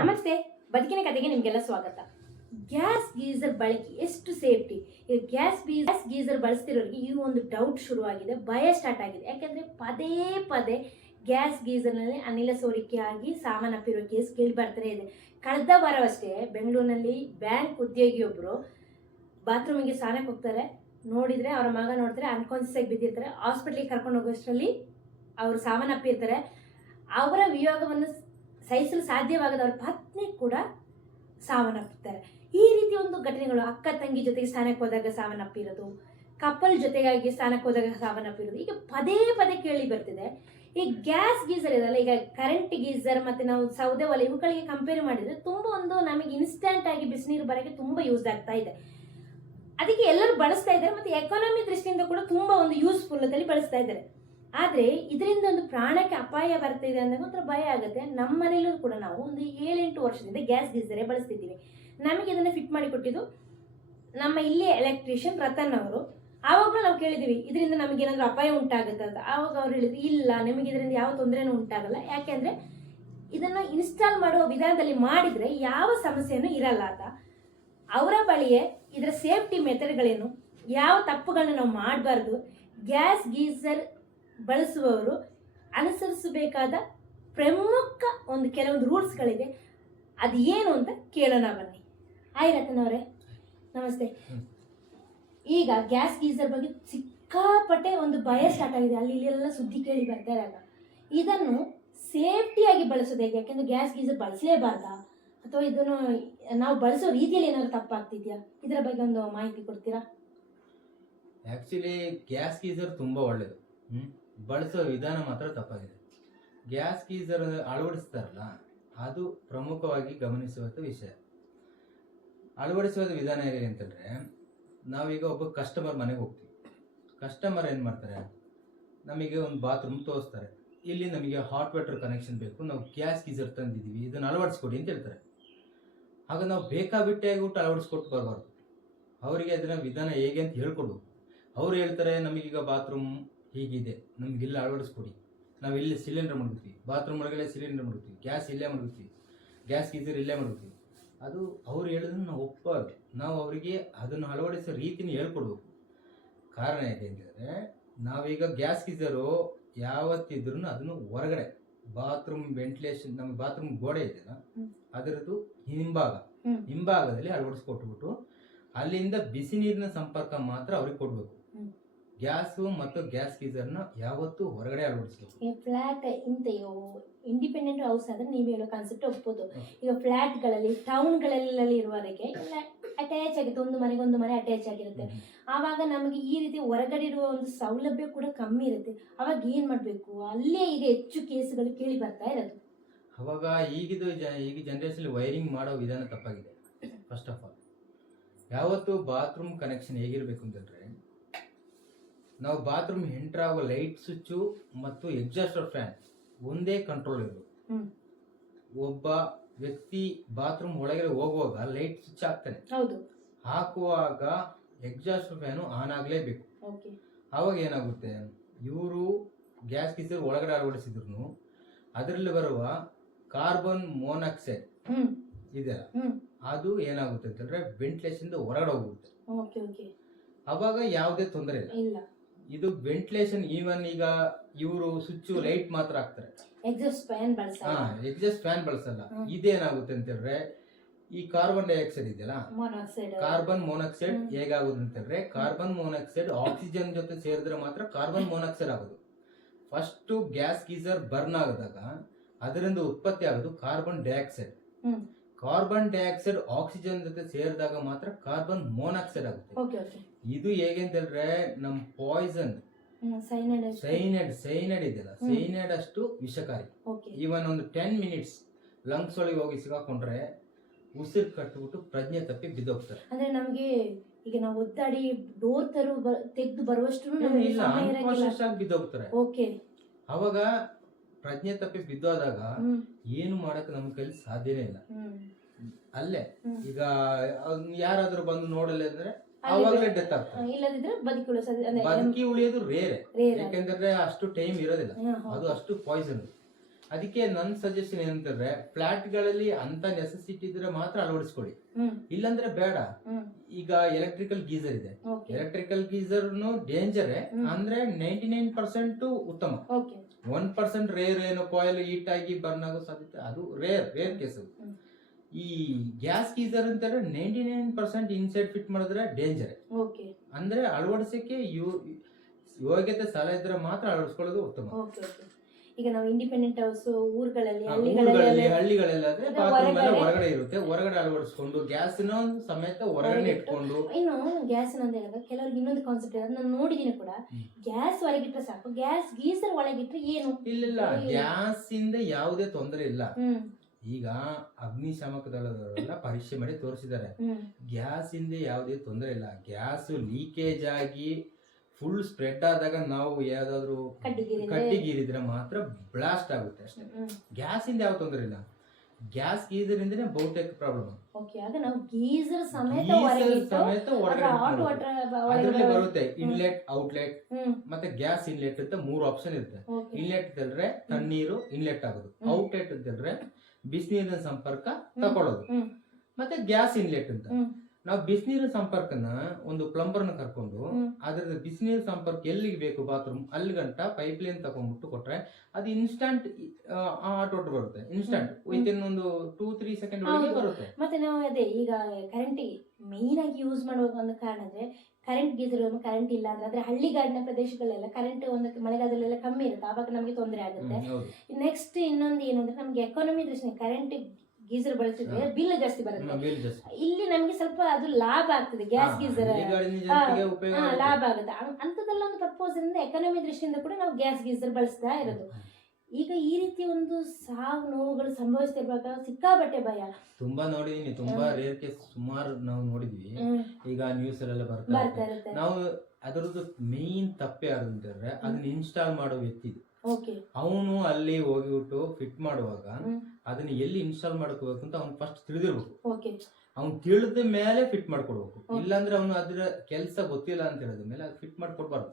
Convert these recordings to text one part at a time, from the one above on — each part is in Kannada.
ನಮಸ್ತೆ. ಬದುಕಿನ ಕಥೆಗೆ ನಿಮಗೆಲ್ಲ ಸ್ವಾಗತ. ಗ್ಯಾಸ್ ಗೀಸರ್ ಬಳಕೆ, ಎಷ್ಟು ಸೇಫ್ಟಿ? ಗ್ಯಾಸ್ ಗ್ಯಾಸ್ ಗೀಸರ್ ಬಳಸ್ತಿರೋರಿಗೆ ಈ ಒಂದು ಡೌಟ್ ಶುರುವಾಗಿದೆ, ಭಯ ಸ್ಟಾರ್ಟ್ ಆಗಿದೆ. ಯಾಕೆಂದ್ರೆ ಪದೇ ಪದೇ ಗ್ಯಾಸ್ ಗೀಸರ್ನಲ್ಲಿ ಅನಿಲ ಸೋರಿಕೆ ಆಗಿ ಸಾವನ್ನಪ್ಪಿರೋ ಕೇಸ್ ಕೇಳಿ ಬರ್ತಾನೆ ಇದೆ. ಕಳೆದ ವಾರವಷ್ಟೇ ಬೆಂಗಳೂರಿನಲ್ಲಿ ಬ್ಯಾಂಕ್ ಉದ್ಯೋಗಿಯೊಬ್ಬರು ಬಾತ್ರೂಮಿಗೆ ಸ್ನಾನಕ್ಕೆ ಹೋಗ್ತಾರೆ. ನೋಡಿದ್ರೆ ಅವರ ಮಗ ನೋಡ್ತಾರೆ ಅನ್ಕಾನ್ಸಿಯಸ್ ಆಗಿ ಬಿದ್ದಿರ್ತಾರೆ. ಹಾಸ್ಪಿಟ್ಲಿಗೆ ಕರ್ಕೊಂಡು ಹೋಗೋಷ್ಟರಲ್ಲಿ ಅವರು ಸಾವನ್ನಪ್ಪಿರ್ತಾರೆ ಅವರ ವಿಯೋಗವನ್ನು ಸಹಿಸಲು ಸಾಧ್ಯವಾಗದ ಅವ್ರ ಪತ್ನಿ ಕೂಡ ಸಾವನ್ನಪ್ಪುತ್ತಾರೆ ಈ ರೀತಿ ಒಂದು ಘಟನೆಗಳು ಅಕ್ಕ ತಂಗಿ ಜೊತೆಗೆ ಸ್ಥಾನಕ್ಕೆ ಹೋದಾಗ ಸಾವನ್ನಪ್ಪಿರೋದು, ಕಪಲ್ ಜೊತೆಗಾಗಿ ಸ್ಥಾನಕ್ಕೆ ಹೋದಾಗ ಸಾವನ್ನಪ್ಪಿರೋದು ಈಗ ಪದೇ ಪದೇ ಕೇಳಿ ಬರ್ತಿದೆ. ಈ ಗ್ಯಾಸ್ ಗೀಸರ್ ಇದಲ್ಲ ಈಗ ಕರೆಂಟ್ ಗೀಸರ್ ಮತ್ತೆ ನಾವು ಸೌದೆ ಒಲೆ ಇವುಗಳಿಗೆ ಕಂಪೇರ್ ಮಾಡಿದ್ರೆ ತುಂಬ ಒಂದು ನಮಗೆ ಇನ್ಸ್ಟಂಟ್ ಆಗಿ ಬಿಸಿನೀರು ಬರೋಕ್ಕೆ ತುಂಬ ಯೂಸ್ ಆಗ್ತಾ ಇದೆ. ಅದಕ್ಕೆ ಎಲ್ಲರೂ ಬಳಸ್ತಾ ಇದ್ದಾರೆ, ಮತ್ತೆ ಎಕಾನಮಿ ದೃಷ್ಟಿಯಿಂದ ಕೂಡ ತುಂಬಾ ಒಂದು ಯೂಸ್ಫುಲ್ ಅಲ್ಲಿ ಬಳಸ್ತಾ ಇದ್ದಾರೆ. ಆದ್ರೆ ಇದರಿಂದ ಒಂದು ಪ್ರಾಣಕ್ಕೆ ಅಪಾಯ ಬರ್ತಿದೆ ಅಂದಾಗ ಒಂಥರ ಭಯ ಆಗುತ್ತೆ. ನಮ್ಮ ಮನೆಯಲ್ಲೂ ಕೂಡ ನಾವು ಒಂದು ಏಳೆಂಟು ವರ್ಷದಿಂದ ಗ್ಯಾಸ್ ಗೀಸರೇ ಬಳಸ್ತಿದ್ದೀವಿ. ನಮಗೆ ಇದನ್ನು ಫಿಟ್ ಮಾಡಿ ಕೊಟ್ಟಿದ್ದು ನಮ್ಮ ಇಲ್ಲಿ ಎಲೆಕ್ಟ್ರಿಷಿಯನ್ ರತನ್ ಅವರು. ಆವಾಗಲೂ ನಾವು ಕೇಳಿದ್ದೀವಿ, ಇದರಿಂದ ನಮಗೇನಾದರೂ ಅಪಾಯ ಉಂಟಾಗುತ್ತೆ ಅಂತ. ಆವಾಗ ಅವ್ರು ಹೇಳಿದ್ರು, ಇಲ್ಲ, ನಿಮಗೆ ಇದರಿಂದ ಯಾವ ತೊಂದರೆನೂ ಉಂಟಾಗಲ್ಲ. ಯಾಕೆಂದರೆ ಇದನ್ನು ಇನ್ಸ್ಟಾಲ್ ಮಾಡುವ ವಿಧಾನದಲ್ಲಿ ಮಾಡಿದರೆ ಯಾವ ಸಮಸ್ಯೆನೂ ಇರಲ್ಲ ಅಂತ. ಅವರ ಬಳಿಯೇ ಇದರ ಸೇಫ್ಟಿ ಮೆಥಡ್ಗಳೇನು ಯಾವ ತಪ್ಪುಗಳನ್ನ ನಾವು ಮಾಡಬಾರ್ದು? ಗ್ಯಾಸ್ ಗೀಸರ್ ಬಳಸುವವರು ಅನುಸರಿಸಬೇಕಾದ ಪ್ರಮುಖ ಒಂದು ಕೆಲವೊಂದು ರೂಲ್ಸ್ಗಳಿದೆ. ಅದು ಏನು ಅಂತ ಕೇಳೋಣ ಬನ್ನಿ. ಹಾಯ್ ರತನ್ ಅವರೇ ನಮಸ್ತೆ ಈಗ ಗ್ಯಾಸ್ ಗೀಸರ್ ಬಗ್ಗೆ ಸಿಕ್ಕಾಪಟ್ಟೆ ಒಂದು ಭಯ ಸ್ಟಾರ್ಟ್ ಆಗಿದೆ. ಅಲ್ಲಿ ಇಲ್ಲೆಲ್ಲ ಸುದ್ದಿ ಕೇಳಿ ಬರ್ತಾ ಇರಲ್ಲ. ಇದನ್ನು ಸೇಫ್ಟಿಯಾಗಿ ಬಳಸೋದು ಹೇಗೆ ಯಾಕೆಂದ್ರೆ ಗ್ಯಾಸ್ ಗೀಸರ್ ಬಳಸಲೇಬಾರ್ದಾ? ಅಥವಾ ಇದನ್ನು ನಾವು ಬಳಸೋ ರೀತಿಯಲ್ಲಿ ಏನಾದ್ರು ತಪ್ಪಾಗ್ತಿದ್ಯಾ? ಇದರ ಬಗ್ಗೆ ಒಂದು ಮಾಹಿತಿ ಕೊಡ್ತೀರಾ? ಆ್ಯಕ್ಚುಲಿ ಗ್ಯಾಸ್ ಗೀಸರ್ ತುಂಬ ಒಳ್ಳೆಯದು ಹ್ಮ್? ಬಳಸೋ ವಿಧಾನ ಮಾತ್ರ ತಪ್ಪಾಗಿದೆ. ಗ್ಯಾಸ್ ಗೀಸರ್ ಅಳವಡಿಸ್ತಾರಲ್ಲ, ಅದು ಪ್ರಮುಖವಾಗಿ ಗಮನಿಸುವಂಥ ವಿಷಯ. ಅಳವಡಿಸುವ ವಿಧಾನ ಹೇಗೆ ಅಂತಂದರೆ, ನಾವೀಗ ಒಬ್ಬ ಕಸ್ಟಮರ್ ಮನೆಗೆ ಹೋಗ್ತೀವಿ. ಕಸ್ಟಮರ್ ಏನು ಮಾಡ್ತಾರೆ, ನಮಗೆ ಒಂದು ಬಾತ್ರೂಮ್ ತೋರಿಸ್ತಾರೆ. ಇಲ್ಲಿ ನಮಗೆ ಹಾಟ್ ವಾಟರ್ ಕನೆಕ್ಷನ್ ಬೇಕು, ನಾವು ಗ್ಯಾಸ್ ಗೀಸರ್ ತಂದಿದ್ದೀವಿ, ಇದನ್ನು ಅಳವಡಿಸ್ಕೊಡಿ ಅಂತ ಹೇಳ್ತಾರೆ. ಆಗ ನಾವು ಬೇಕಾಬಿಟ್ಟಿಯಾಗಿ ಆಗಿಬಿಟ್ಟು ಅಳವಡಿಸ್ಕೊಟ್ಟು ಬರಬಾರ್ದು. ಅವರಿಗೆ ಅದನ್ನು ವಿಧಾನ ಹೇಗೆ ಅಂತ ಹೇಳ್ಕೊಡು. ಅವ್ರು ಹೇಳ್ತಾರೆ, ನಮಗೀಗ ಬಾತ್ರೂಮ್ ಹೀಗಿದೆ. ನಮ್ಗೆ ಇಲ್ಲಿ ಅಳವಡಿಸ್ಕೊಡಿ. ನಾವು ಇಲ್ಲಿ ಸಿಲಿಂಡರ್ ಮಾಡ್ಬಿಡ್ತೀವಿ ಬಾತ್ರೂಮ್ ಒಳಗಡೆ ಸಿಲಿಂಡರ್ ಮಾಡ್ಬಿಡ್ತೀವಿ ಗ್ಯಾಸ್ ಇಲ್ಲೇ ಮಾಡ್ಬಿಡ್ತೀವಿ ಗ್ಯಾಸ್ ಗೀಸರ್ ಇಲ್ಲೇ ಮಾಡ್ಬಿಡ್ತೀವಿ ಅದು ಅವ್ರು ಹೇಳಿದ್ರೆ ನಾವು ಒಪ್ಪಬಾರ್ದು ನಾವು ಅವರಿಗೆ ಅದನ್ನು ಅಳವಡಿಸೋ ರೀತಿನ ಹೇಳ್ಕೊಡ್ಬೇಕು. ಕಾರಣ ಇದೆ ಅಂತಂದರೆ ನಾವೀಗ ಗ್ಯಾಸ್ ಗೀಸರು ಯಾವತ್ತಿದ್ರೂ ಅದನ್ನು ಹೊರಗಡೆ ಬಾತ್ರೂಮ್ ವೆಂಟಿಲೇಷನ್ ನಮ್ಮ ಬಾತ್ರೂಮ್ ಗೋಡೆ ಇದೆಯಲ್ಲ. ಅದರದ್ದು ಹಿಂಭಾಗ. ಹಿಂಭಾಗದಲ್ಲಿ ಅಳವಡಿಸ್ಕೊಟ್ಬಿಟ್ಟು ಅಲ್ಲಿಂದ ಬಿಸಿ ನೀರಿನ ಸಂಪರ್ಕ ಮಾತ್ರ ಅವ್ರಿಗೆ ಕೊಡಬೇಕು. ಗ್ಯಾಸು ಮತ್ತು ಗ್ಯಾಸ್ ಗೀಸರ್ನ ಯಾವತ್ತೂ ಹೊರಗಡೆ ಅಳವಡಿಸಬೇಕು. ಈಗ ಫ್ಲಾಟ್ ಇಂತ ಇಂಡಿಪೆಂಡೆಂಟ್ ಹೌಸ್ ಆದ್ರೆ ನೀವು ಹೇಳೋ ಕಾನ್ಸೆಪ್ಟ್ ಒಪ್ಬೋದು. ಫ್ಲಾಟ್ ಈಗ ಟೌನ್ಗಳಲ್ಲಿ ಇರುವವರಿಗೆ ಎಲ್ಲ ಅಟ್ಯಾಚ್ ಆಗಿರುತ್ತೆ. ಒಂದು ಮನೆಗೆ ಒಂದು ಮನೆ ಅಟ್ಯಾಚ್ ಆಗಿರುತ್ತೆ. ಆವಾಗ ನಮಗೆ ಈ ರೀತಿ ಹೊರಗಡೆ ಇರುವ ಒಂದು ಸೌಲಭ್ಯ ಕೂಡ ಕಮ್ಮಿ ಇರುತ್ತೆ. ಅವಾಗ ಏನ್ ಮಾಡ್ಬೇಕು? ಅಲ್ಲೇ ಈಗ ಹೆಚ್ಚು ಕೇಸುಗಳು ಕೇಳಿ ಬರ್ತಾ ಇರೋದು. ಅವಾಗ ಈಗಿದು ಜ ಈಗ ಜನ್ರೇಷನ್ ವೈರಿಂಗ್ ಮಾಡೋ ವಿಧಾನ ತಪ್ಪಾಗಿದೆ. ಫಸ್ಟ್ ಆಫ್ ಆಲ್ ಯಾವತ್ತು ಬಾತ್ರೂಮ್ ಕನೆಕ್ಷನ್ ಹೇಗಿರಬೇಕು ಅಂತಂದ್ರೆ ನಾವು ಬಾತ್ರೂಮ್ ಎಂಟರ್ ಆಗೋ ಲೈಟ್ ಸ್ವಿಚ್ಚು ಮತ್ತು ಎಕ್ಸಾಸ್ಟರ್ ಫ್ಯಾನ್ ಒಂದೇ ಕಂಟ್ರೋಲ್ ಇರಬೇಕು ಒಬ್ಬ ವ್ಯಕ್ತಿ ಬಾತ್ರೂಮ್ ಒಳಗೆ ಹೋಗುವಾಗ ಲೈಟ್ ಸ್ವಿಚ್ ಹಾಕ್ತಾನೆ. ಹೌದು. ಹಾಕುವಾಗ ಎಕ್ಸಾಸ್ಟ್ ಫ್ಯಾನು ಆನ್ ಆಗಲೇಬೇಕು. ಆವಾಗ ಏನಾಗುತ್ತೆ? ಇವರು ಗ್ಯಾಸ್ ಗೀಸರ್ ಒಳಗಡೆ ಅಳವಡಿಸಿದ್ರು ಅದರಲ್ಲಿ ಬರುವ ಕಾರ್ಬನ್ ಮೋನಾಕ್ಸೈಡ್ ಇದೆ ಅದು ಏನಾಗುತ್ತೆ ಅಂತಂದ್ರೆ ವೆಂಟಿಲೇಷನ್ ಹೊರಗಡೆ ಹೋಗುತ್ತೆ ಅವಾಗ ಯಾವುದೇ ತೊಂದರೆ ಇಲ್ಲ. ಇದು ವೆಂಟಿಲೇಷನ್ ಈವನ್ ಈಗ ಇವರು ಸ್ವಿಚ್ ಲೈಟ್ ಮಾತ್ರ ಹಾಕ್ತಾರೆ. ಎಕ್ಸಾಸ್ಟ್ ಫ್ಯಾನ್ ಹಾ ಬಳಸಲ್ಲ ಎಕ್ಸಾಸ್ಟ್ ಫ್ಯಾನ್ ಬಳಸಲ್ಲ. ಹ್ಮ್. ಇದೇನಾಗುತ್ತೆ ಅಂತಂದ್ರೆ ಈ ಕಾರ್ಬನ್ ಡೈಆಕ್ಸೈಡ್ ಇದೆಯಲ್ಲ ಮೊನಾಕ್ಸೈಡ್ ಕಾರ್ಬನ್ ಮೊನಾಕ್ಸೈಡ್ ಹೇಗಾಗುದು ಅಂತ ಹೇಳಿದ್ರೆ ಕಾರ್ಬನ್ ಮೊನಾಕ್ಸೈಡ್ ಆಕ್ಸಿಜನ್ ಜೊತೆ ಸೇರಿದ್ರೆ ಮಾತ್ರ ಕಾರ್ಬನ್ ಮೊನಾಕ್ಸೈಡ್ ಆಗೋದು. ಫಸ್ಟ್ ಗ್ಯಾಸ್ ಗೀಸರ್ ಬರ್ನ್ ಆದಾಗ ಅದರಿಂದ ಉತ್ಪತ್ತಿ ಆಗೋದು ಕಾರ್ಬನ್ ಡೈಆಕ್ಸೈಡ್ ಹ್ಮ್. ಕಾರ್ಬನ್ ಡೈಆಕ್ಸೈಡ್ ಆಕ್ಸಿಜನ್ ಜೊತೆ ಸೇರಿದಾಗ ಮಾತ್ರ ಕಾರ್ಬನ್ ಮೋನಾಕ್ಸೈಡ್ ಆಗುತ್ತೆ. ಓಕೆ ಓಕೆ ಇದು ಹೇಗೆ ಅಂತ ಹೇಳಿದ್ರೆ ನಮ್ ಪಾಯ್ಸನ್ ಸೈನೈಡ್ ಸೈನೈಡ್ ಸೈನೈಡ್ ಇದೆಯಲ್ಲ. ಸೈನೈಡ್ ಅಷ್ಟು ವಿಷಕಾರಿ. ಓಕೆ ಇವನ್ ಒಂದು ಟೆನ್ ಮಿನಿಟ್ಸ್ ಲಂಗ್ಸ್ ಒಳಗೆ ಹೋಗಿ ಸಿಗಾಕೊಂಡ್ರೆ ಉಸಿರು ಕಟ್ಟಿಬಿಟ್ಟು ಪ್ರಜ್ಞೆ ತಪ್ಪಿ ಬಿದ್ದೋಗ್ತಾರೆ. ಅಂದ್ರೆ ನಮಗೆ ಈಗ ನಾವು ಒತ್ತಾಡಿ ಡೋರ್ ತರು ತೆಗೆದು ಬರುವಷ್ಟು ಇಲ್ಲ ಬಿದ್ದೋಗ್ತಾರೆ. ಓಕೆ ಅವಾಗ ಪ್ರಜ್ಞೆ ತಪ್ಪಿ ಬಿದ್ದೋದಾಗ ಏನು ಮಾಡಕ್ ನಮ್ ಕೈಲಿ ಸಾಧ್ಯನೇ ಇಲ್ಲ. ಅಲ್ಲೇ. ಈಗ ಯಾರಾದ್ರೂ ಬಂದು ನೋಡಲ್ಲ ಅಂದ್ರೆ ಅವಾಗಲೇ ಡೆತ್ ಇಲ್ಲದಿದ್ರೆ ಬದುಕಿ ಉಳಿಯೋದು ರೇರೆ ಯಾಕೆಂದ್ರೆ ಅಷ್ಟು ಟೈಮ್ ಇರೋದಿಲ್ಲ. ಅದು ಅಷ್ಟು ಪಾಯ್ಸನ್ ಅದಕ್ಕೆ ನನ್ನ ಸಜೆಷನ್ ಏನಂತಂದ್ರೆ ಫ್ಲಾಟ್ಗಳಲ್ಲಿ ಅಂತ ನೆಸೆಸಿಟಿ ಇದ್ರೆ ಮಾತ್ರ ಅಳವಡಿಸ್ಕೊಳ್ಳಿ. ಇಲ್ಲಂದ್ರೆ ಬೇಡ. ಈಗ ಎಲೆಕ್ಟ್ರಿಕಲ್ ಗೀಸರ್ ಇದೆ. Electrical geyser danger. ಅಂದ್ರೆ ನೈಂಟಿ ನೈನ್ ಪರ್ಸೆಂಟ್ ಉತ್ತಮ ಒನ್ ಪರ್ಸೆಂಟ್ ರೇರ್ ಏನು ಕಾಯಿಲ್ ಹೀಟ್ ಆಗಿ ಬರ್ನ್ ಆಗೋ ಸಾಧ್ಯತೆ ಅದು ರೇರ್ ರೇರ್ ಕೇಸ್. ಈ ಗ್ಯಾಸ್ ಗೀಸರ್ ಅಂತಾರೆ ninety nine percent inside fit ಮಾಡಿದ್ರೆ ಡೇಂಜರ್ ಅಂದ್ರೆ ಅಳವಡಿಸಕ್ಕೆ ಯೋಗ್ಯತೆ ಸಲಹೆ ಇದ್ರೆ ಮಾತ್ರ ಅಳವಡಿಸ್ಕೊಳ್ಳೋದು ಉತ್ತಮ. ಈಗ ನಾವು ಇಂಡಿಪೆಂಡೆಂಟ್ ಹೌಸ್ ಊರುಗಳಲ್ಲಿ ಹಳ್ಳಿಗಳಲ್ಲಿ ಹಳ್ಳಿಗಳಲ್ಲಿ ಆದ್ರೆ ಬಾತ್ರೂಮ್ ಎಲ್ಲ ಹೊರಗಡೆ- ಇರುತ್ತೆ ಹೊರಗಡೆ ಅಳವಡಿಸ್ಕೊಂಡು ಗ್ಯಾಸ್ನ ಸಮೇತ ಹೊರಗಡೆ ಹೊರಗೆ ಇಟ್ಕೊಂಡು. ಇನ್ನು ಗ್ಯಾಸ್ ಅಂತ ಹೇಳಿದಾಗ ಕೆಲವರಿಗೆ ಇನ್ನೊಂದು ಕಾನ್ಸೆಪ್ಟ್ ಇದೆ ನಾನು ನೋಡಿದೀನಿ ಕೂಡ. ಗ್ಯಾಸ್ ಹೊರಗಿಟ್ರೆ ಸಾಕು ಗ್ಯಾಸ್ ಗೀಸರ್ ಒಳಗಿಟ್ರೆ ಏನು? ಇಲ್ಲ ಇಲ್ಲ ಗ್ಯಾಸ್ ಇಂದ ಯಾವುದೇ ತೊಂದರೆ ಇಲ್ಲ. ಈಗ ಅಗ್ನಿಶಾಮಕ ದಳದವರೆಲ್ಲ ಪರೀಕ್ಷೆ ಮಾಡಿ ತೋರಿಸಿದ್ದಾರೆ. ಗ್ಯಾಸ್ ಇಂದ ಯಾವುದೇ ತೊಂದರೆ ಇಲ್ಲ ಗ್ಯಾಸ್ ಲೀಕೇಜ್ ಆಗಿ ಫುಲ್ ಸ್ಪ್ರೆಡ್ ಆದಾಗ ನಾವು ಯಾವ್ದಾದ್ರು ಕಟ್ಟಿಗೆ ಕಟ್ಟಿಗೀರಿದ್ರೆ ಮಾತ್ರ ಬ್ಲಾಸ್ಟ್ ಆಗುತ್ತೆ ಅಷ್ಟೇ. ಗ್ಯಾಸ್ ಇಂದ ಯಾವ ತೊಂದರೆ ಇಲ್ಲ. ಗ್ಯಾಸ್ ಗೀಸರ್ ಇಂದನೇ ಬಹುತೇಕ ಪ್ರಾಬ್ಲಮ್ ಓಕೆ ಆಗ ನಾವು ಗೀಸರ್ ಸಮೇತ ಅದ್ರಲ್ಲಿ ಬರುತ್ತೆ ಇನ್ಲೆಟ್ ಔಟ್ಲೆಟ್ ಮತ್ತೆ ಗ್ಯಾಸ್ ಇನ್ಲೆಟ್ ಅಂತ ಮೂರು ಆಪ್ಷನ್ ಇರುತ್ತೆ. ಇನ್ಲೆಟ್ ಅಂತಂದ್ರೆ ತಣ್ಣೀರು ಇನ್ಲೆಟ್ ಆಗೋದು. ಔಟ್ಲೆಟ್ ಅಂತಂದ್ರೆ ಬಿಸಿನೀರಿನ ಸಂಪರ್ಕ ತಕೊಳ್ಳೋದು ಮತ್ತೆ ಗ್ಯಾಸ್ ಇನ್ಲೆಟ್ ಅಂತ. ನಾವು ಬಿಸಿನೀರಿನ ಸಂಪರ್ಕನ ಒಂದು ಪ್ಲಂಬರ್ನ ಕರ್ಕೊಂಡು ಅದರ ಅದ್ರದ್ದು ಬಿಸಿನೀರು ಸಂಪರ್ಕ ಎಲ್ಲಿಗೆ ಬೇಕು ಬಾತ್ರೂಮ್ ಅಲ್ಲಿ ಗಂಟ ಪೈಪ್ ಲೈನ್ ತಗೊಂಡ್ಬಿಟ್ಟು ಕೊಟ್ರೆ ಅದು ಇನ್ಸ್ಟಂಟ್ ವಾಟರ್ ಬರುತ್ತೆ. ಇನ್ಸ್ಟಂಟ್. ವಿತ್ ಇನ್ ಒಂದು ಟೂ ತ್ರೀ ಸೆಕೆಂಡ್ ಒಳಗೆ ಬರುತ್ತೆ. ಮತ್ತೆ ನಾವು ಅದೇ ಈಗ ಕರೆಂಟ್ ಮೇನ್ ಆಗಿ ಯೂಸ್ ಮಾಡುವ ಒಂದು ಕಾರಣ ಅಂದ್ರೆ ಕರೆಂಟ್ ಗೀಜರ್ ಕರೆಂಟ್ ಇಲ್ಲ ಅಂದ್ರೆ ಅಂದ್ರೆ ಹಳ್ಳಿಗಾಡಿನ ಪ್ರದೇಶಗಳೆಲ್ಲ ಕರೆಂಟ್ ಒಂದು ಮಳೆಗಾಲದಲ್ಲೆಲ್ಲ ಕಮ್ಮಿ ಇರುತ್ತೆ. ಆವಾಗ ನಮಗೆ ತೊಂದರೆ ಆಗುತ್ತೆ. ನೆಕ್ಸ್ಟ್ ಇನ್ನೊಂದು ಏನಂದ್ರೆ ನಮ್ಗೆ ಎಕಾನಮಿ ದೃಷ್ಟಿ ಕರೆಂಟ್ ಗೀಸರ್ ಬಳಸಿದ್ರೆ ಬಿಲ್ ಜಾಸ್ತಿ ಬರುತ್ತೆ. ಇಲ್ಲಿ ನಮ್ಗೆ ಸ್ವಲ್ಪ ಅದು ಲಾಭ ಆಗ್ತದೆ ಗ್ಯಾಸ್ ಗೀಸರ್. ಲಾಭ ಆಗುತ್ತೆ. ಅಂಥದ್ದೆಲ್ಲ ಒಂದು ಪರ್ಪೋಸ್ ಇಂದ ಎಕಾನಮಿ ದೃಷ್ಟಿಯಿಂದ ಕೂಡ ನಾವು ಗ್ಯಾಸ್ ಗೀಸರ್ ಬಳಸ್ತಾ ಇರೋದು. ಈಗ ಈ ರೀತಿ ಒಂದು ಸಾವು ನೋವುಗಳು ಸಂಭವಿಸ್ತಿರ್ಬೇಕಾಗ ಸಿಕ್ಕಾಬಟ್ಟೆ ಭಯ. ತುಂಬಾ ನೋಡಿದೀನಿ ತುಂಬಾ. ರೇರ್ ಕೇಸ್ ಸುಮಾರು ನಾವು ನೋಡಿದ್ವಿ. ಈಗ ನ್ಯೂಸ್ ಅಲ್ಲೆಲ್ಲ ಬರ್ತಾ ನಾವು ಅದರದ್ದು ಮೇನ್ ತಪ್ಪೆ ಯಾರು ಅಂತಂದ್ರೆ ಅದನ್ನ ಇನ್ಸ್ಟಾಲ್ ಮಾಡೋ ವ್ಯಕ್ತಿ ಅವನು ಅಲ್ಲಿ ಹೋಗಿಬಿಟ್ಟು ಫಿಟ್ ಮಾಡುವಾಗ. ಅದನ್ನ ಎಲ್ಲಿ ಇನ್ಸ್ಟಾಲ್ ಮಾಡ್ಕೋಬೇಕು ಅಂತ ಅವ್ನು ಫಸ್ಟ್ ತಿಳಿದಿರ್ಬೇಕು. ಅವ್ನು ತಿಳಿದ ಮೇಲೆ ಫಿಟ್ ಮಾಡ್ಕೊಡ್ಬೇಕು. ಇಲ್ಲಾಂದ್ರೆ ಅವನು ಅದ್ರ ಕೆಲಸ ಗೊತ್ತಿಲ್ಲ ಅಂತ ಹೇಳಿದ. ಮೇಲೆ ಅದು ಫಿಟ್ ಮಾಡ್ಕೊಡ್ಬಾರ್ದು.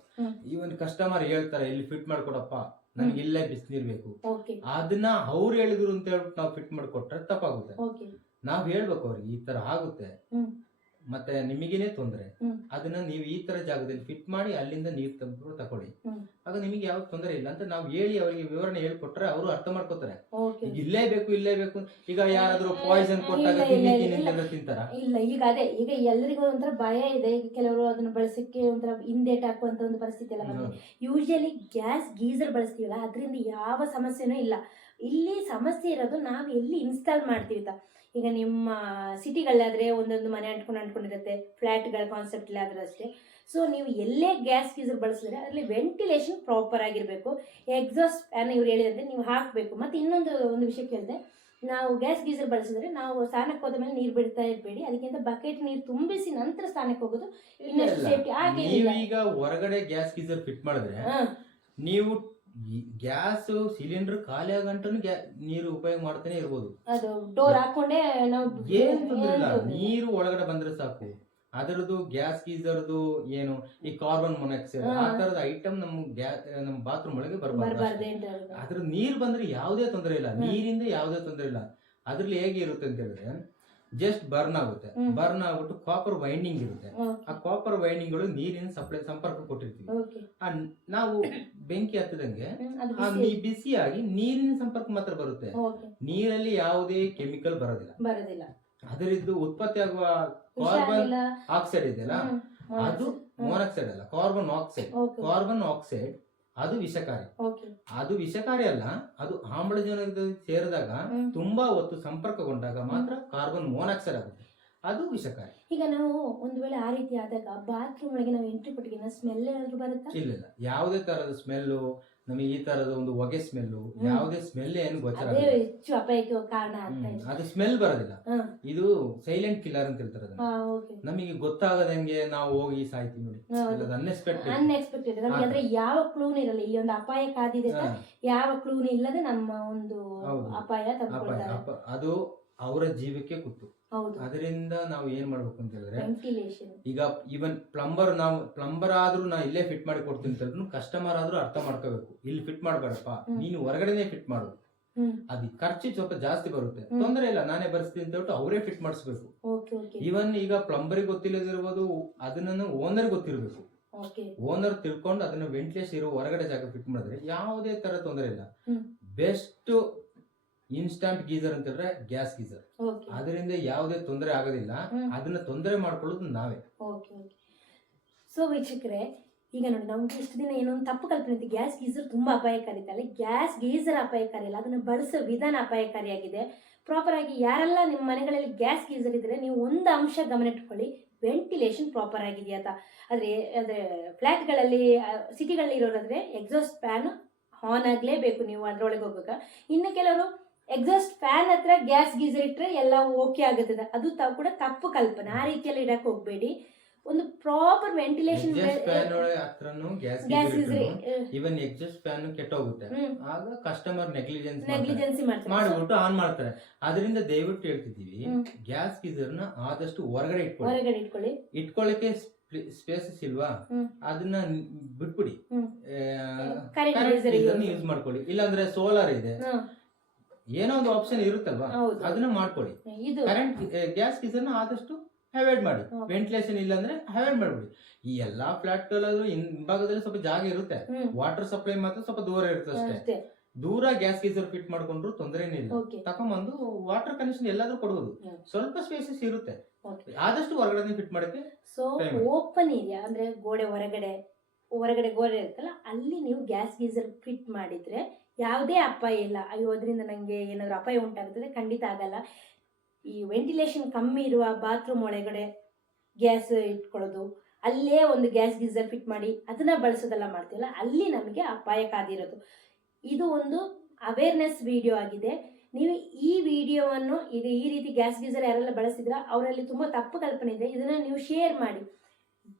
ಈ ಇವನ್ ಕಸ್ಟಮರ್ ಹೇಳ್ತಾರೆ ಇಲ್ಲಿ ಫಿಟ್ ಮಾಡ್ಕೊಡಪ್ಪ. ನನಗೆ ಇಲ್ಲೇ ಬಿಸಿನೀರ್ ಬೇಕು. ಅದನ್ನ ಅವ್ರು ಹೇಳಿದ್ರು ಅಂತ ಹೇಳ್ಬಿಟ್ಟು ನಾವು ಫಿಟ್ ಮಾಡ್ಕೊಟ್ರೆ ತಪ್ಪಾಗುತ್ತೆ. ನಾವ್ ಹೇಳ್ಬೇಕು ಅವ್ರಿಗೆ ಈ ತರ ಆಗುತ್ತೆ. ಮತ್ತೆ ನಿಮಗೇನೆ ತೊಂದರೆ ಅದನ್ನ ನೀವು ಈ ತರ ಜಾಗದಲ್ಲಿ ಫಿಟ್ ಮಾಡಿ ಅಲ್ಲಿಂದ ನೀರ್ ತಂದು ತಕೊಳ್ಳಿ. ಆಗ ನಿಮಗೆ ಯಾವ ತೊಂದರೆ ಇಲ್ಲ ಅಂತ ನಾವು ಹೇಳಿ ಅವರಿಗೆ ವಿವರಣೆ ಹೇಳ್ಕೊಟ್ರೆ ಅವರು ಅರ್ಥ ಮಾಡ್ಕೋತಾರೆ. ಇಲ್ಲೇ ಬೇಕು ಇಲ್ಲೇ ಬೇಕು ಈಗ ಯಾರಾದ್ರೂ ಪಾಯ್ಸನ್ ಕೊಟ್ಟಾಗ ತಿಂತಾರ? ಇಲ್ಲ ಈಗ ಅದೇ ಈಗ ಎಲ್ಲರಿಗೂ ಒಂಥರ ಭಯ ಇದೆ. ಈಗ ಕೆಲವರು ಅದನ್ನ ಬಳಸಕ್ಕೆ ಒಂಥರ ಹಿಂದೇಟ್ ಹಾಕುವಂತ ಒಂದು ಪರಿಸ್ಥಿತಿ ಎಲ್ಲ ಬಂದಿದೆ. ಯೂಶಲಿ ಗ್ಯಾಸ್ ಗೀಸರ್ ಬಳಸ್ತೀವಲ್ಲ ಅದರಿಂದ ಯಾವ ಸಮಸ್ಯೆನೂ ಇಲ್ಲ. ಇಲ್ಲಿ ಸಮಸ್ಯೆ ಇರೋದು ನಾವು ಎಲ್ಲಿ ಇನ್ಸ್ಟಾಲ್ ಮಾಡ್ತೀವಿ ಅಂತ. ಈಗ ನಿಮ್ಮ ಸಿಟಿಗಳಾದರೆ ಒಂದೊಂದು ಮನೆ ಅಂಟ್ಕೊಂಡು ಅಂಟ್ಕೊಂಡಿರುತ್ತೆ ಫ್ಲ್ಯಾಟ್ಗಳ ಕಾನ್ಸೆಪ್ಟ್ ಆದರೂ ಅಷ್ಟೇ. ಸೊ ನೀವು ಎಲ್ಲೇ ಗ್ಯಾಸ್ ಗೀಸರ್ ಬಳಸಿದ್ರೆ ಅದರಲ್ಲಿ ವೆಂಟಿಲೇಷನ್ ಪ್ರಾಪರ್ ಆಗಿರಬೇಕು. ಎಕ್ಸಾಸ್ಟ್ ಫ್ಯಾನ್ ಇವ್ರು ಹೇಳಿದಂತೆ ನೀವು ಹಾಕಬೇಕು. ಮತ್ತು ಇನ್ನೊಂದು ಒಂದು ವಿಷಯ ಕೇಳಿದೆ ನಾವು ಗ್ಯಾಸ್ ಗೀಸರ್ ಬಳಸಿದ್ರೆ ನಾವು ಸ್ನಾನಕ್ಕೆ ಹೋದ ಮೇಲೆ ನೀರು ಬಿಡ್ತಾ ಇರಬೇಡಿ. ಅದಕ್ಕಿಂತ ಬಕೆಟ್ ನೀರು ತುಂಬಿಸಿ ನಂತರ ಸ್ನಾನಕ್ಕೆ ಹೋಗೋದು ಇನ್ನಷ್ಟು ಸೇಫ್ಟಿ ಹಾಗೆ ಈಗ ಹೊರಗಡೆ ಗ್ಯಾಸ್ ಗೀಸರ್ ಫಿಟ್ ಮಾಡಿದ್ರೆ ನೀವು ಗ್ಯಾಸ್ ಸಿಲಿಂಡರ್ ಖಾಲಿ ಆಗಂಟನು ನೀರು ಉಪಯೋಗ ಮಾಡ್ತಾನೆ ಇರ್ಬೋದು. ಅದು ಡೋರ್ ಹಾಕೊಂಡೇ ನಾವು ಏನ್ ತೊಂದ್ರೆ ಇಲ್ಲ. ನೀರು ಒಳಗಡೆ ಬಂದ್ರೆ ಸಾಕು. ಅದರದ್ದು ಗ್ಯಾಸ್ ಗೀಸರ್ದು ಏನು ಈ ಕಾರ್ಬನ್ ಮೊನಾಕ್ಸೈಡ್. ಆ ತರದ ಐಟಮ್ ನಮ್ ಗ್ಯಾಸ್ ನಮ್ ಬಾತ್ರೂಮ್ ಒಳಗೆ ಬರಬಾರ್ದು. ಅದ್ರ ನೀರ್ ಬಂದ್ರೆ ಯಾವುದೇ ತೊಂದರೆ ಇಲ್ಲ. ನೀರಿಂದ ಯಾವುದೇ ತೊಂದರೆ ಇಲ್ಲ. ಅದ್ರಲ್ಲಿ ಹೇಗೆ ಇರುತ್ತೆ ಅಂತ ಹೇಳಿದ್ರೆ ಜಸ್ಟ್ ಬರ್ನ್ ಆಗುತ್ತೆ. ಬರ್ನ್ ಆಗ್ಬಿಟ್ಟು ಕಾಪರ್ ವೈಂಡಿಂಗ್ ಇರುತ್ತೆ. ಆ ಕಾಪರ್ ವೈಂಡಿಂಗ್ಗಳು ನೀರಿನ ಸಪ್ಲೈ ಸಂಪರ್ಕ ಕೊಟ್ಟಿರ್ತೀವಿ. ನಾವು ಬೆಂಕಿ ಹತ್ತದಂಗೆ ಬಿಸಿಯಾಗಿ. ನೀರಿನ ಸಂಪರ್ಕ ಮಾತ್ರ ಬರುತ್ತೆ. ನೀರಲ್ಲಿ ಯಾವುದೇ ಕೆಮಿಕಲ್ ಬರೋದಿಲ್ಲ. ಬರೋದಿಲ್ಲ. ಅದರಿಂದ ಉತ್ಪತ್ತಿ ಆಗುವ ಕಾರ್ಬನ್ ಆಕ್ಸೈಡ್ ಇದೆಯಲ್ಲ? ಅದು. ಮೋನಾಕ್ಸೈಡ್ ಅಲ್ಲ ಕಾರ್ಬನ್ ಆಕ್ಸೈಡ್ ಕಾರ್ಬನ್ ಆಕ್ಸೈಡ್ ಅದು ವಿಷಕಾರಿ. ಅದು ವಿಷಕಾರಿ ಅಲ್ಲ ಅದು ಆಮ್ಲಜನಕ ಸೇರಿದಾಗ. ತುಂಬಾ ಹೊತ್ತು ಸಂಪರ್ಕಗೊಂಡಾಗ ಮಾತ್ರ ಕಾರ್ಬನ್ ಮೋನಾಕ್ಸೈಡ್ ಆಗುತ್ತೆ. ಅದು ವಿಷಕಾರಿ. ಈಗ ನಾವು ಒಂದು ವೇಳೆ ಆ ರೀತಿ ಆದಾಗ ಬಾತ್ರೂಮ್ ಒಳಗೆ ನಾವು ಎಂಟ್ರಿ ಕೊಟ್ಟಿಗೆ ಸ್ಮೆಲ್ ಏನಾದ್ರು ಬರುತ್ತಾ? ಇಲ್ಲ ಇಲ್ಲ. ಯಾವುದೇ ತರದ ಸ್ಮೆಲ್ಲು ನಮಗೆ ಈ ತರದ ಒಂದು ಹೊಗೆ ಸ್ಮೆಲ್ಲು ಯಾವುದೇ ಸ್ಮೆಲ್ ಏನು ಅದೇ ಗೊತ್ತಿರಲ್ಲ ಹೆಚ್ಚು ಅಪಾಯಕ್ಕೆ ಕಾರಣ ಆಗ್ತಾ ಇದೆ. ಅದು ಸ್ಮೆಲ್ ಬರೋದಿಲ್ಲ. ಇದು ಸೈಲೆಂಟ್ ಕಿಲ್ಲರ್ ಅಂತ ಹೇಳ್ತಾರೆ ಅದನ್ನ. ಹಾ ಓಕೆ ನಮಗೆ ಗೊತ್ತಾಗದಂಗೆ ನಾವು ಹೋಗಿ ಸಾಯ್ತೀವಿ ನೋಡಿ. ಹೌದು ಅನ್ಎಕ್ಸ್ಪೆಕ್ಟೆಡ್ ಅನ್ಎಕ್ಸ್ಪೆಕ್ಟೆಡ್ ನಮಗೆ ಹಾ. ಅಂದ್ರೆ ಯಾವ ಕ್ಲೂನ್ ಇರಲ್ಲ. ಇಲ್ಲಿ ಒಂದು ಅಪಾಯ ಕಾದಿದೆ ಅಂತ ಯಾವ ಕ್ಲೂನ್ ಇಲ್ಲದೆ ನಮ್ಮ ಒಂದು ಹೌದು. ಅಪಾಯ ಅಪಾಯ. ತಂದ್ಕೊಳ್ತಾರೆ ಅಪ- ಅದು ಅವರ ಜೀವಕ್ಕೆ ಕುತ್ತು. ಅದರಿಂದ ನಾವು ಏನ್ ಮಾಡ್ಬೇಕು ಅಂತ ಹೇಳಿದ್ರೆ ಈಗ ಇವನ್ ಪ್ಲಂಬರ್ ನಾವು ಪ್ಲಂಬರ್ ಆದ್ರೂ ನಾ ಇಲ್ಲೇ ಫಿಟ್ ಮಾಡಿ ಕೊಡ್ತೀನಿ ಅಂತ ಹೇಳಿದ್ರು ಕಸ್ಟಮರ್ ಆದ್ರೂ ಅರ್ಥ ಮಾಡ್ಕೋಬೇಕು. ಇಲ್ಲಿ ಫಿಟ್ ಮಾಡಬೇಡಪ್ಪ ನೀನು ಹೊರಗಡೆನೆ ಫಿಟ್ ಮಾಡು. ಅದು ಖರ್ಚು ಸ್ವಲ್ಪ ಜಾಸ್ತಿ ಬರುತ್ತೆ. ತೊಂದರೆ ಇಲ್ಲ ನಾನೇ ಬರ್ಸ್ತೀನಿ ಅಂತ ಹೇಳ್ಬಿಟ್ಟು ಅವರೇ ಫಿಟ್ ಮಾಡಿಸ್ಬೇಕು. ಈವನ್ ಈಗ ಪ್ಲಂಬರಿಗೆ ಗೊತ್ತಿಲ್ಲದಿರ್ಬೋದು ಅದನ್ನ ಓನರ್ ಗೊತ್ತಿರಬೇಕು. ಓನರ್ ತಿಳ್ಕೊಂಡು ಅದನ್ನ ವೆಂಟಿಲೇಷನ್ ಇರೋ ಹೊರಗಡೆ ಜಾಗ ಫಿಟ್ ಮಾಡಿದ್ರೆ ಯಾವುದೇ ತರ ತೊಂದರೆ ಇಲ್ಲ. ಬೆಸ್ಟ್ ಇನ್ಸ್ಟಂಟ್ ಗೀಸರ್ ಅಂತ ಹೇಳಿದ್ರೆ ಗ್ಯಾಸ್ ಗೀಸರ್ ಓಕೆ ಅದರಿಂದ ಯಾವುದೇ ತೊಂದರೆ ಆಗೋದಿಲ್ಲ. ಹ್ಮ್. ಅದನ್ನ ತೊಂದರೆ ಮಾಡ್ಕೊಳ್ಳೋದು ನಾವೇ. ಓಕೆ ಓಕೆ ಸೊ ವೀಕ್ಷಕರೇ ಈಗ ನೋಡಿ ನಮ್ಗೆ ಇಷ್ಟು ದಿನ ಏನೋ ಒಂದು ತಪ್ಪು ಕಲ್ಪನೆ ಇತ್ತು. ಗ್ಯಾಸ್ ಗೀಸರ್ ತುಂಬಾ ಅಪಾಯಕಾರಿ ಅಲ್ಲ ಗ್ಯಾಸ್ ಗೀಸರ್ ಅಪಾಯಕಾರಿ ಅಲ್ಲ ಅದನ್ನು ಬಳಸೋ ವಿಧಾನ ಅಪಾಯಕಾರಿಯಾಗಿದೆ. ಪ್ರಾಪರ್ ಆಗಿ ಯಾರೆಲ್ಲ ನಿಮ್ಮ ಮನೆಗಳಲ್ಲಿ ಗ್ಯಾಸ್ ಗೀಸರ್ ಇದ್ರೆ ನೀವು ಒಂದು ಅಂಶ ಗಮನ ಇಟ್ಕೊಳ್ಳಿ ವೆಂಟಿಲೇಷನ್ ಪ್ರಾಪರ್ ಆಗಿದೆಯಾ ಅಂತ. ಆದರೆ ಅಂದರೆ ಫ್ಲ್ಯಾಟ್ಗಳಲ್ಲಿ ಸಿಟಿಗಳಲ್ಲಿ ಇರೋರಾದ್ರೆ ಎಕ್ಸಾಸ್ಟ್ ಫ್ಯಾನ್ ಆನ್ ಆಗಲೇಬೇಕು ನೀವು ಅದರೊಳಗೆ ಹೋಗ್ಬೇಕಾ? ಇನ್ನು ಕೆಲವರು ಎಕ್ಸಾಸ್ಟ್ ಫ್ಯಾನ್ ಹತ್ರ ಗ್ಯಾಸ್ ಗೀಸರ್ ಇಟ್ಟರೆ ಎಲ್ಲ ಓಕೆ ಆಗುತ್ತದೆ. ಅದು ತಾವು ಕೂಡ ತಪ್ಪು ಕಲ್ಪನೆ. ಆ ರೀತಿಯಲ್ಲಿ ಇಡಕ್ ಹೋಗಬೇಡಿ. ಒಂದು proper ventilation gas geyser even exhaust fan ಕೆಟ್ಟೋಗುತ್ತೆ. ಆಗ ಕಸ್ಟಮರ್ ನೆಗ್ಲಿಜೆನ್ಸ್ ನೆಗ್ಲಿಜೆನ್ಸಿ ಮಾಡ್ಬಿಟ್ಟು ಆನ್ ಮಾಡ್ತಾರೆ. ಅದರಿಂದ ದಯವಿಟ್ಟು ಹೇಳ್ತಿದ್ದೀವಿ ಗ್ಯಾಸ್ ಗೀಸರ್ನ ಆದಷ್ಟು ಹೊರಗಡೆ ಇಟ್ಕೊಳ್ಳಿ. ಹೊರಗಡೆ ಇಟ್ಕೊಳ್ಳಿ. ಇಟ್ಕೊಳ್ಳಕ್ಕೆ ಸ್ಪೇಸಸ್ ಇಲ್ವಾ? ಅದನ್ನ ಬಿಟ್ಬಿಡಿ. ಯೂಸ್ ಮಾಡ್ಕೊಳ್ಳಿ. ಇಲ್ಲಾಂದ್ರೆ ಸೋಲಾರ್ ಇದೆ. ಏನೋ ಒಂದು ಆಪ್ಷನ್ ಇರುತ್ತಲ್ವಾ? ಹೌದು. ಅದನ್ನ ಮಾಡ್ಕೊಳ್ಳಿ. ಇದು. ಕರೆಂಟ್ ಗ್ಯಾಸ್ ಗೀಸರ್ನ ಆದಷ್ಟು ಅವಾಯ್ಡ್ ಮಾಡಿ. ವೆಂಟಿಲೇಷನ್ ಇಲ್ಲ ಅಂದ್ರೆ ಅವಾಯ್ಡ್ ಮಾಡ್ಬಿಡಿ. ಈ ಎಲ್ಲಾ ಫ್ಲಾಟ್ ಗಳಲ್ಲೂ ಹಿಂಭಾಗದಲ್ಲಿ ಸ್ವಲ್ಪ ಜಾಗ ಇರುತ್ತೆ. ಹ್ಮ್. ವಾಟರ್ ಸಪ್ಲೈ ಮಾತ್ರ ಸ್ವಲ್ಪ ದೂರ ಇರುತ್ತೆ ಅಷ್ಟೇ. ಅಷ್ಟೇ. ದೂರ ಗ್ಯಾಸ್ ಗೀಸರ್ ಫಿಟ್ ಮಾಡ್ಕೊಂಡ್ರು ತೊಂದರೆ ಇಲ್ಲ. ಓಕೆ ತಕೊಂಬಂದು ವಾಟರ್ ಕನೆಕ್ಷನ್ ಎಲ್ಲಾದ್ರೂ ಕೊಡಬಹುದು ಹ್ಮ್. ಸ್ವಲ್ಪ ಸ್ಪೇಸಸ್ ಇರುತ್ತೆ. Okay. ಆದಷ್ಟು ಹೊರಗಡೆ ಫಿಟ್ ಮಾಡಕ್ಕೆ ಸೊ Time. ಓಪನ್ ಏರಿಯಾ ಅಂದ್ರೆ ಗೋಡೆ ಹೊರಗಡೆ ಹೊರಗಡೆ ಗೋಡೆ ಇರುತ್ತಲ್ಲ ಅಲ್ಲಿ ನೀವು ಗ್ಯಾಸ್ ಗೀಸರ್ ಫಿಟ್ ಮಾಡಿದ್ರೆ ಯಾವುದೇ ಅಪಾಯ ಇಲ್ಲ. ಅಯ್ಯೋ, ಅದರಿಂದ ನನಗೆ ಏನಾದರೂ ಅಪಾಯ ಉಂಟಾಗುತ್ತದೆ ಖಂಡಿತ ಆಗಲ್ಲ. ಈ ವೆಂಟಿಲೇಷನ್ ಕಮ್ಮಿ ಇರುವ ಬಾತ್ರೂಮ್ ಒಳಗಡೆ ಗ್ಯಾಸ್ ಇಟ್ಕೊಳ್ಳೋದು, ಅಲ್ಲೇ ಒಂದು ಗ್ಯಾಸ್ ಗೀಸರ್ ಫಿಟ್ ಮಾಡಿ ಅದನ್ನ ಬಳಸೋದೆಲ್ಲ ಮಾಡ್ತೀವಲ್ಲ, ಅಲ್ಲಿ ನಮಗೆ ಅಪಾಯ ಕಾದಿರೋದು ಇದು ಒಂದು ಅವೇರ್ನೆಸ್ ವಿಡಿಯೋ ಆಗಿದೆ. ನೀವು ಈ ವಿಡಿಯೋವನ್ನು ಈಗ ಈ ರೀತಿ ಗ್ಯಾಸ್ ಗೀಸರ್ ಯಾರೆಲ್ಲ ಬಳಸಿದ್ರ, ಅವರಲ್ಲಿ ತುಂಬ ತಪ್ಪು ಕಲ್ಪನೆ ಇದೆ. ಇದನ್ನ ನೀವು ಶೇರ್ ಮಾಡಿ.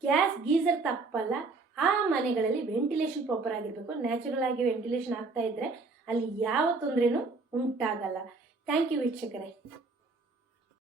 ಗ್ಯಾಸ್ ಗೀಸರ್ ತಪ್ಪಲ್ಲ ಆ ಮನೆಗಳಲ್ಲಿ ವೆಂಟಿಲೇಷನ್ ಪ್ರಾಪರ್ ಆಗಿರಬೇಕು. ನ್ಯಾಚುರಲ್ ಆಗಿ ವೆಂಟಿಲೇಷನ್ ಆಗ್ತಾ ಇದ್ರೆ ಅಲ್ಲಿ ಯಾವ ತೊಂದರೆನೂ ಉಂಟಾಗಲ್ಲ. ಥ್ಯಾಂಕ್ ಯು ವೀಕ್ಷಕರೇ.